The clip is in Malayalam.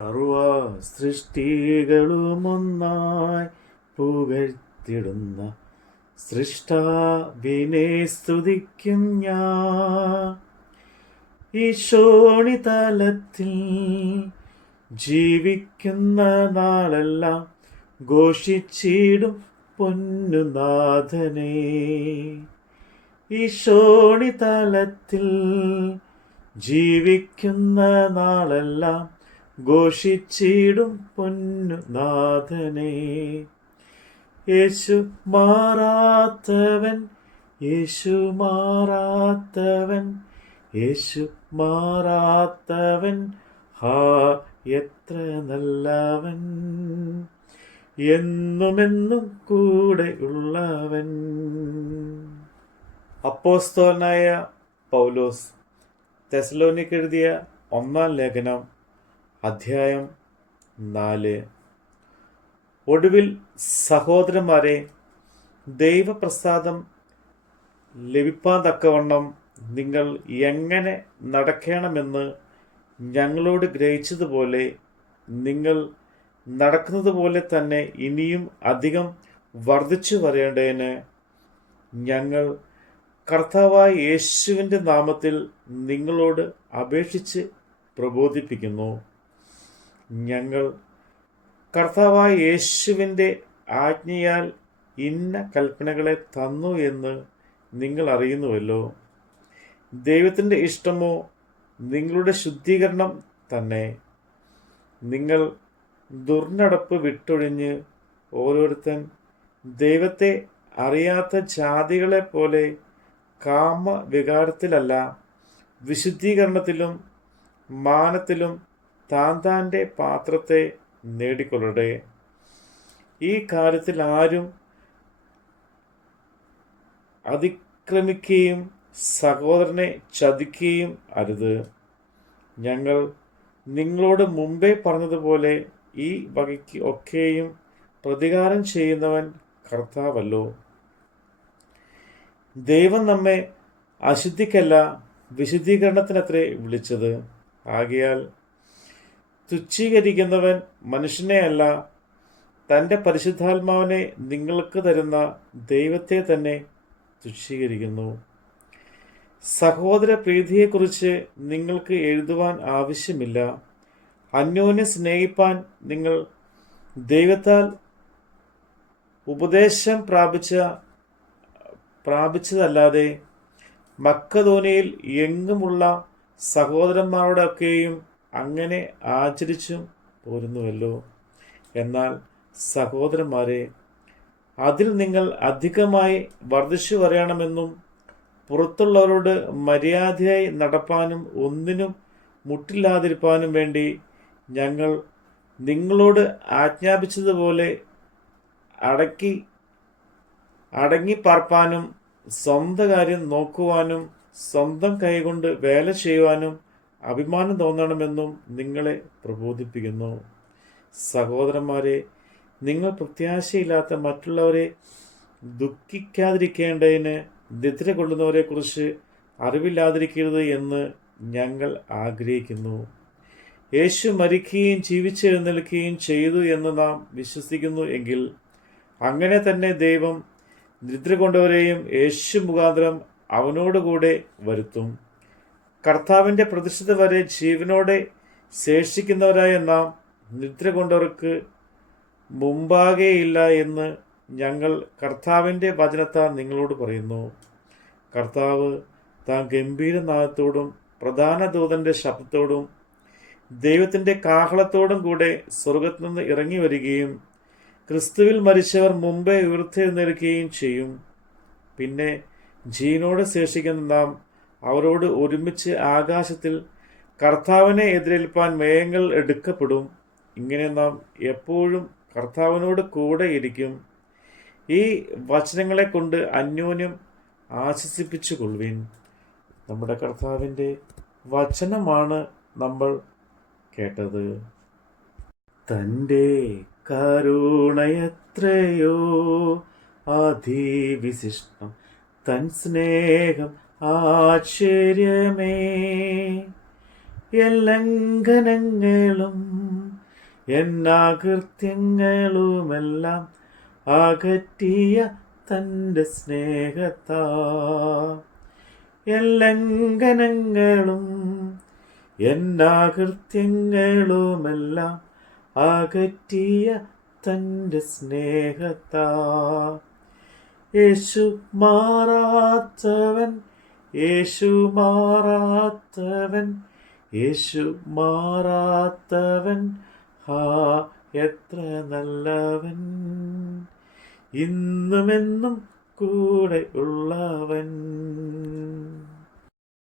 സർവ സൃഷ്ടികളുമൊന്നായി പുകഴ്ത്തിടുന്ന സൃഷ്ടാവിനെ സ്തുതിക്കും ഞാൻ. ഈശോണിതലത്തിൽ ജീവിക്കുന്ന നാളെല്ലാം ഘോഷിച്ചിടും പൊന്നുനാഥനെ. ഈശോണിതലത്തിൽ ജീവിക്കുന്ന നാളെല്ലാം ഘോഷിച്ചിടും പൊന്നുനാഥനെ. യേശു മാറാത്തവൻ, യേശു മാറാത്തവൻ, യേശു മാറാത്തവൻ, ഹാ എത്ര നല്ലവൻ, എന്നുമെന്നും കൂടെ ഉള്ളവൻ. അപ്പോസ്തലനായ പൗലോസ് തെസ്സലോനിക്ക് എഴുതിയ 1 ലേഖനം അധ്യായം 4. ഒടുവിൽ സഹോദരന്മാരെ, ദൈവപ്രസാദം ലഭിപ്പാൻ തക്കവണ്ണം നിങ്ങൾ എങ്ങനെ നടക്കണമെന്ന് ഞങ്ങളോട് ഗ്രഹിച്ചതുപോലെ നിങ്ങൾ നടക്കുന്നത് പോലെ തന്നെ ഇനിയും അധികം വർദ്ധിച്ചു വരേണ്ടതിന് ഞങ്ങൾ കർത്താവായ യേശുവിൻ്റെ നാമത്തിൽ നിങ്ങളോട് അപേക്ഷിച്ച് പ്രബോധിപ്പിക്കുന്നു. ഞങ്ങൾ കർത്താവായ യേശുവിൻ്റെ ആജ്ഞയാൽ ഇന്ന കൽപ്പനകളെ തന്നു എന്ന് നിങ്ങൾ അറിയുന്നുവല്ലോ. ദൈവത്തിൻ്റെ ഇഷ്ടമോ നിങ്ങളുടെ ശുദ്ധീകരണം തന്നെ. നിങ്ങൾ ദുർനടപ്പ് വിട്ടൊഴിഞ്ഞ് ഓരോരുത്തൻ ദൈവത്തെ അറിയാത്ത ജാതികളെ പോലെ കാമവികാരത്തിലല്ല, വിശുദ്ധീകരണത്തിലും മാനത്തിലും താൻ്റെ പാത്രത്തെ നേടിക്കൊള്ളട്ടെ. ഈ കാര്യത്തിൽ ആരും അതിക്രമിക്കുകയും സഹോദരനെ ചതിക്കുകയും അരുത്. ഞങ്ങൾ നിങ്ങളോട് മുമ്പേ പറഞ്ഞതുപോലെ ഈ വകയ്ക്ക് ഒക്കെയും പ്രതികാരം ചെയ്യുന്നവൻ കർത്താവല്ലോ. ദൈവം നമ്മെ അശുദ്ധിക്കല്ല, വിശുദ്ധീകരണത്തിനത്രേ വിളിച്ചത്. ആകയാൽ തുച്ഛീകരിക്കുന്നവൻ മനുഷ്യനെ അല്ല, തൻ്റെ പരിശുദ്ധാത്മാവിനെ നിങ്ങൾക്ക് തരുന്ന ദൈവത്തെ തന്നെ തുച്ഛീകരിക്കുന്നു. സഹോദര പ്രീതിയെക്കുറിച്ച് നിങ്ങൾക്ക് എഴുതുവാൻ ആവശ്യമില്ല. അന്യോന്യം സ്നേഹിപ്പാൻ നിങ്ങൾ ദൈവത്താൽ ഉപദേശം പ്രാപിച്ചതല്ലാതെ മക്കതോനിയിൽ എങ്ങുമുള്ള സഹോദരന്മാരോടൊക്കെയും അങ്ങനെ ആചരിച്ചും പോരുന്നുവല്ലോ. എന്നാൽ സഹോദരന്മാരെ, അതിൽ നിങ്ങൾ അധികമായി വർദ്ധിച്ചു വരണമെന്നും പുറത്തുള്ളവരോട് മര്യാദയായി നടപ്പാനും ഒന്നിനും മുട്ടില്ലാതിരിപ്പാനും വേണ്ടി ഞങ്ങൾ നിങ്ങളോട് ആജ്ഞാപിച്ചതുപോലെ അടങ്ങി പാർപ്പാനും സ്വന്തം കാര്യം നോക്കുവാനും സ്വന്തം കൈകൊണ്ട് വേല ചെയ്യുവാനും അഭിമാനം തോന്നണമെന്നും നിങ്ങളെ പ്രബോധിപ്പിക്കുന്നു. സഹോദരന്മാരെ, നിങ്ങൾ പ്രത്യാശയില്ലാത്ത മറ്റുള്ളവരെ ദുഃഖിക്കാതിരിക്കേണ്ടതിന് നിദ്ര കൊള്ളുന്നവരെക്കുറിച്ച് അറിവില്ലാതിരിക്കരുത് എന്ന് ഞങ്ങൾ ആഗ്രഹിക്കുന്നു. യേശു മരിക്കുകയും ജീവിച്ചെഴുന്നേൽക്കുകയും ചെയ്തു എന്ന് നാം വിശ്വസിക്കുന്നു എങ്കിൽ അങ്ങനെ തന്നെ ദൈവം നിദ്ര കൊണ്ടവരെയും യേശു മുഖാന്തരം അവനോടുകൂടെ വരുത്തും. കർത്താവിൻ്റെ പ്രതിഷ്ഠിത വരെ ജീവനോടെ ശേഷിക്കുന്നവരായ നാം നിദ്ര കൊണ്ടവർക്ക് മുമ്പാകെയില്ല എന്ന് ഞങ്ങൾ കർത്താവിൻ്റെ വചനത്താൽ നിങ്ങളോട് പറയുന്നു. കർത്താവ് താൻ ഗംഭീരനാദത്തോടും പ്രധാന ദൂതൻ്റെ ശബ്ദത്തോടും ദൈവത്തിൻ്റെ കാഹളത്തോടും കൂടെ സ്വർഗത്തിൽ നിന്ന് ഇറങ്ങി വരികയും ക്രിസ്തുവിൽ മരിച്ചവർ മുമ്പേ ഉയർത്തെഴുന്നേൽക്കുകയും ചെയ്യും. പിന്നെ ജീവനോടെ ശേഷിക്കുന്ന നാം അവരോട് ഒരുമിച്ച് ആകാശത്തിൽ കർത്താവിനെ എതിരേൽപ്പാൻ മേഘങ്ങൾ എടുക്കപ്പെടും. ഇങ്ങനെ നാം എപ്പോഴും കർത്താവിനോട് കൂടെ ഇരിക്കും. ഈ വചനങ്ങളെ കൊണ്ട് അന്യോന്യം ആശ്വസിപ്പിച്ചു കൊള്ളുവിൻ. നമ്മുടെ കർത്താവിൻ്റെ വചനമാണ് നമ്മൾ കേട്ടത്. തൻ്റെ കരുണയത്രയോ അതിവിശിഷ്ടം, തൻ സ്നേഹം ആശ്ചര്യമേ. ലംഘനങ്ങളും എന്നാകൃത്യങ്ങളുമെല്ലാം അകറ്റിയ തൻ്റെ സ്നേഹത്താ ലംഘനങ്ങളും എന്നാകൃത്യങ്ങളുമെല്ലാം അകറ്റിയ തൻ്റെ സ്നേഹത്താ യേശു മാറാത്തവൻ യേശു മാറാത്തവൻ യേശു മാറാത്തവൻ ഹാ എത്ര നല്ലവൻ ഇന്നുമെന്നും കൂടെ ഉള്ളവൻ.